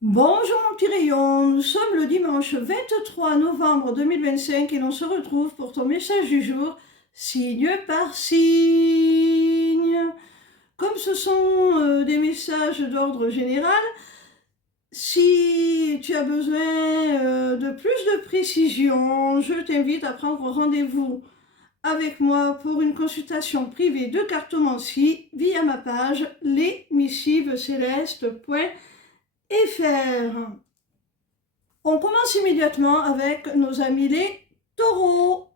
Bonjour mon petit rayon, nous sommes le dimanche 23 novembre 2025 et l'on se retrouve pour ton message du jour, signe par signe. Comme ce sont des messages d'ordre général, si tu as besoin de plus de précision, je t'invite à prendre rendez-vous avec moi pour une consultation privée de cartomancie via ma page lesmissivescélestes.fr. On commence immédiatement avec nos amis les taureaux.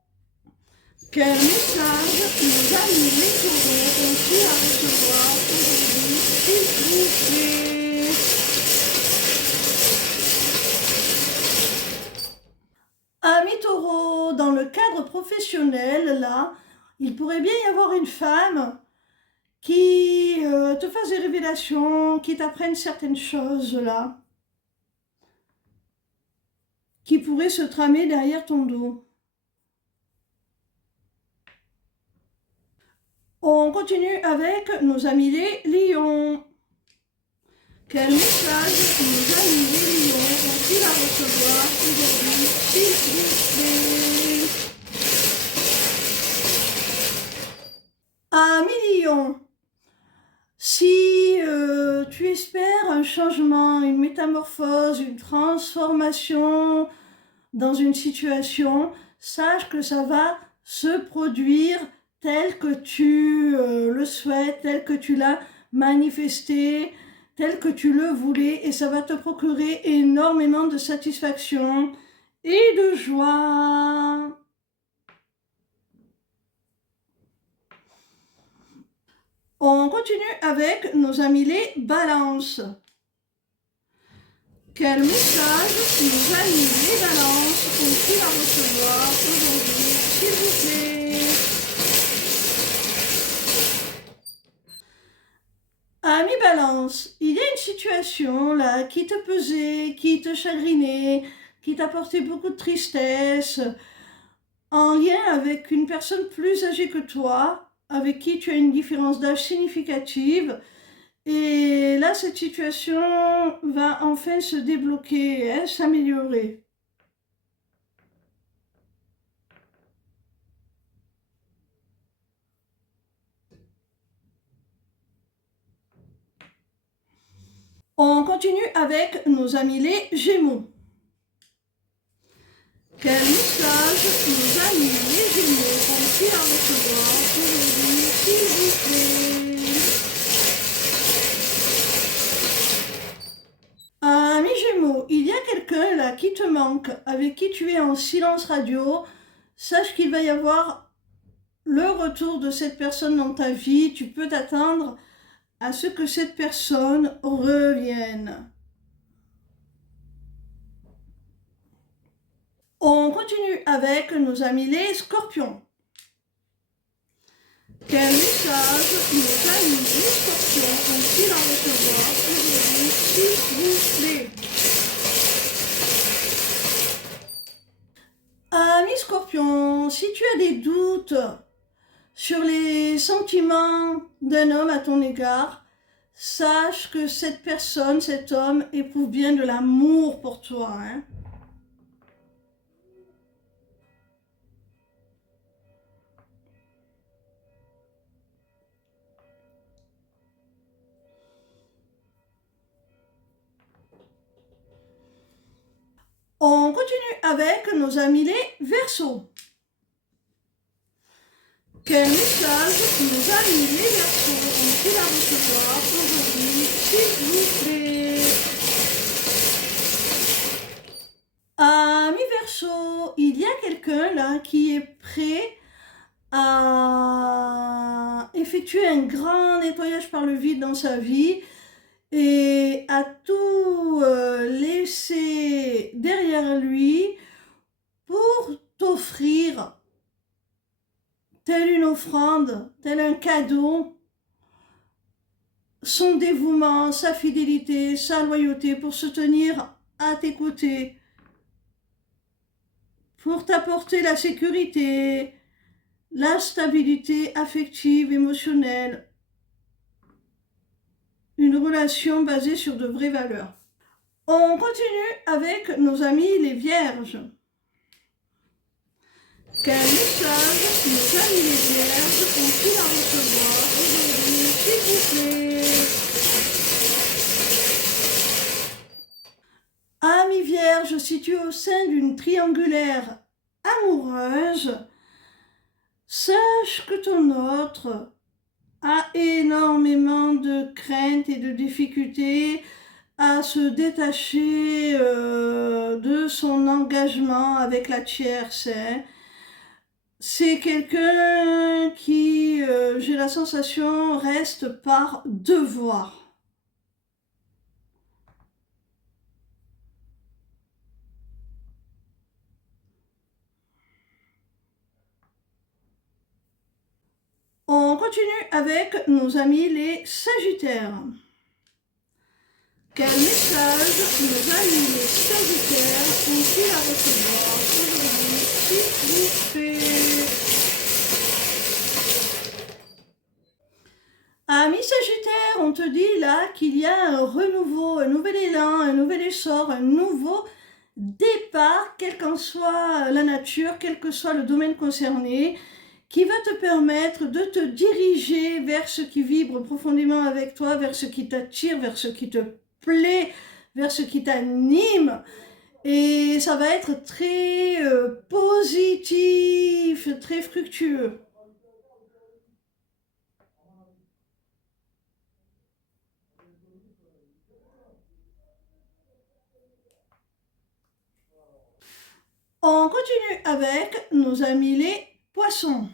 Quel message nos amis les taureaux ont-ils à recevoir aujourd'hui, s'il vous plaît? Amis taureaux, dans le cadre professionnel, là, il pourrait bien y avoir une femme qui te fasse des révélations, qui t'apprenne certaines choses, là, qui pourraient se tramer derrière ton dos. On continue avec nos amis les lions. Quel message nos amis les lions ont-ils à recevoir aujourd'hui, s'il vous plaît? Amis lions, si tu espères un changement, une métamorphose, une transformation dans une situation, sache que ça va se produire tel que tu le souhaites, tel que tu l'as manifesté, tel que tu le voulais, et ça va te procurer énormément de satisfaction et de joie. On continue avec nos amis les balances. Quel message nos amis les balances ont-ils à recevoir aujourd'hui, s'il vous plaît? Amis balance, il y a une situation là qui te pesait, qui te chagrinait, qui t'apportait beaucoup de tristesse, en lien avec une personne plus âgée que toi, avec qui tu as une différence d'âge significative. Et là, cette situation va enfin se débloquer, hein, s'améliorer. On continue avec nos amis les Gémeaux. Quel message nos amis les Gémeaux ont-ils à recevoir aujourd'hui, s'il vous plaît? Amis Gémeaux, il y a quelqu'un là qui te manque, avec qui tu es en silence radio. Sache qu'il va y avoir le retour de cette personne dans ta vie. Tu peux t'attendre à ce que cette personne revienne. On continue avec nos amis les Scorpions. Quel message nos amis les Scorpions ont-ils à recevoir aujourd'hui, s'il vous plaît? Amis Scorpions, si tu as des doutes sur les sentiments d'un homme à ton égard, sache que cette personne, cet homme, éprouve bien de l'amour pour toi, hein. On continue avec nos amis les Verseaux. Quel message nos amis les Verseaux ont-ils à recevoir aujourd'hui, s'il vous plaît? Amis Verseaux, il y a quelqu'un là qui est prêt à effectuer un grand nettoyage par le vide dans sa vie et à tout laisser derrière lui pour t'offrir, telle une offrande, tel un cadeau, son dévouement, sa fidélité, sa loyauté pour se tenir à tes côtés, pour t'apporter la sécurité, la stabilité affective, émotionnelle, une relation basée sur de vraies valeurs. On continue avec nos amis les vierges. Quel message nos amis les vierges ont-ils à recevoir aujourd'hui, s'il vous plaît? Amis vierges situés au sein d'une triangulaire amoureuse, sache que ton autre a énormément de craintes et de difficultés à se détacher de son engagement avec la tierce. Hein. C'est quelqu'un qui, j'ai la sensation, reste par devoir. On continue avec nos amis les Sagittaires. Quel message nos amis les Sagittaires ont-ils à recevoir aujourd'hui, s'il vous plaît? Amis Sagittaires, on te dit là qu'il y a un renouveau, un nouvel élan, un nouvel essor, un nouveau départ, quelle qu'en soit la nature, quel que soit le domaine concerné, qui va te permettre de te diriger vers ce qui vibre profondément avec toi, vers ce qui t'attire, vers ce qui te plaît, vers ce qui t'anime. Et ça va être très positif, très fructueux. On continue avec nos amis les poissons.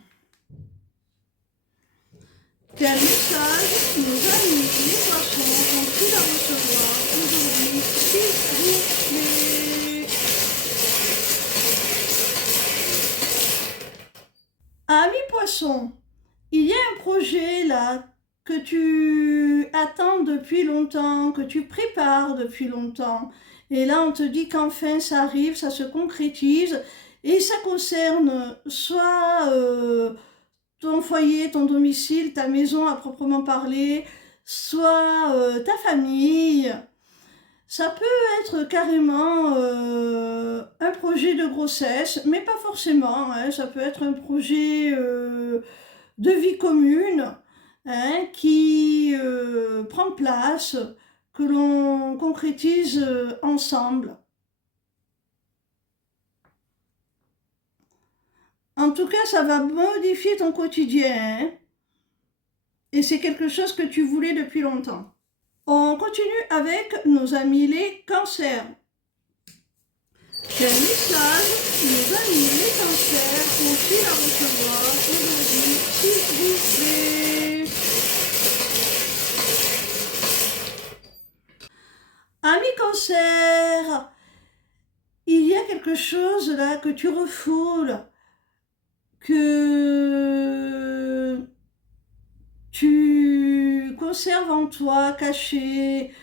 Quel message nos amis les poissons ont-ils à recevoir aujourd'hui, s'il vous plaît? Amis poissons, il y a un projet là que tu attends depuis longtemps, que tu prépares depuis longtemps. Et là, on te dit qu'enfin ça arrive, ça se concrétise. Et ça concerne soit ton foyer, ton domicile, ta maison à proprement parler, soit ta famille. Ça peut être carrément un projet de grossesse, mais pas forcément. Hein, ça peut être un projet de vie commune hein, qui prend place, que l'on concrétise ensemble. En tout cas, ça va modifier ton quotidien. Hein, et c'est quelque chose que tu voulais depuis longtemps. On continue avec nos amis les cancers. Quel message nos amis les cancers ont-ils à recevoir aujourd'hui, s'il vous plaît? Amis cancer, il y a quelque chose là que tu refoules, que tu conserves en toi, caché,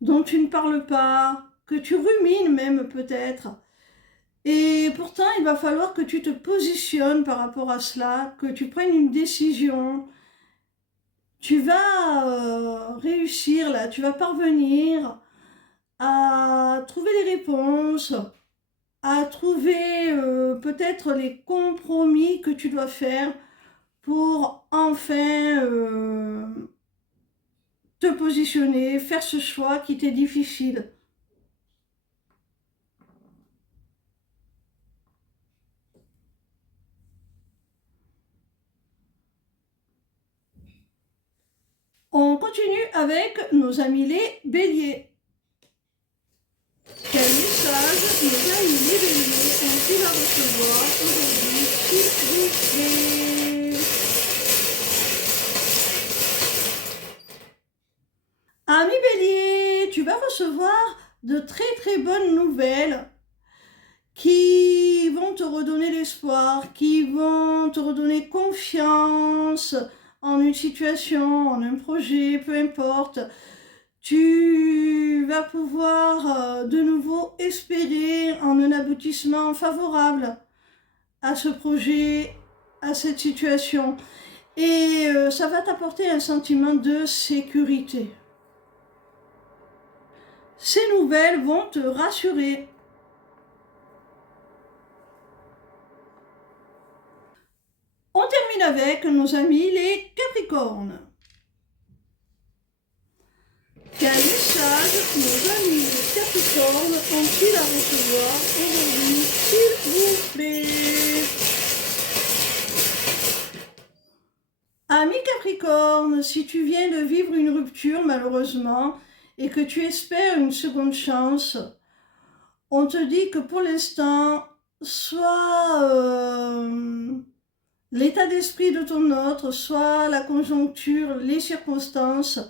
dont tu ne parles pas, que tu rumines même peut-être. Et pourtant, il va falloir que tu te positionnes par rapport à cela, que tu prennes une décision. Tu vas réussir là, tu vas parvenir à trouver les réponses, à trouver peut-être les compromis que tu dois faire pour enfin te positionner, faire ce choix qui t'est difficile. On continue avec nos amis les béliers. Quel message nos amis les béliers ont-ils à recevoir aujourd'hui, s'il vous plaît? Ami bélier, tu vas recevoir de très très bonnes nouvelles qui vont te redonner l'espoir, qui vont te redonner confiance en une situation, en un projet, peu importe. Tu vas pouvoir de nouveau espérer en un aboutissement favorable à ce projet, à cette situation. Et ça va t'apporter un sentiment de sécurité. Ces nouvelles vont te rassurer. On termine avec nos amis les Capricornes. Quel message nos amis les Capricornes ont-ils à recevoir aujourd'hui, s'il vous plaît? Ami Capricorne, si tu viens de vivre une rupture malheureusement et que tu espères une seconde chance, on te dit que pour l'instant, soit l'état d'esprit de ton autre, soit la conjoncture, les circonstances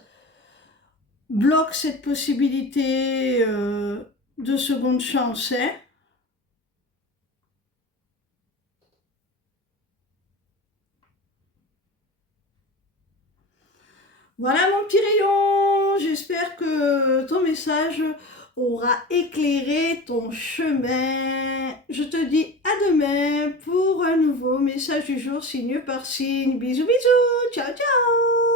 bloquent cette possibilité de seconde chance. Hein. Voilà mon petit rayon, j'espère que ton message aura éclairé ton chemin. Je te dis à demain pour un nouveau message du jour signe par signe. Bisous bisous, ciao ciao.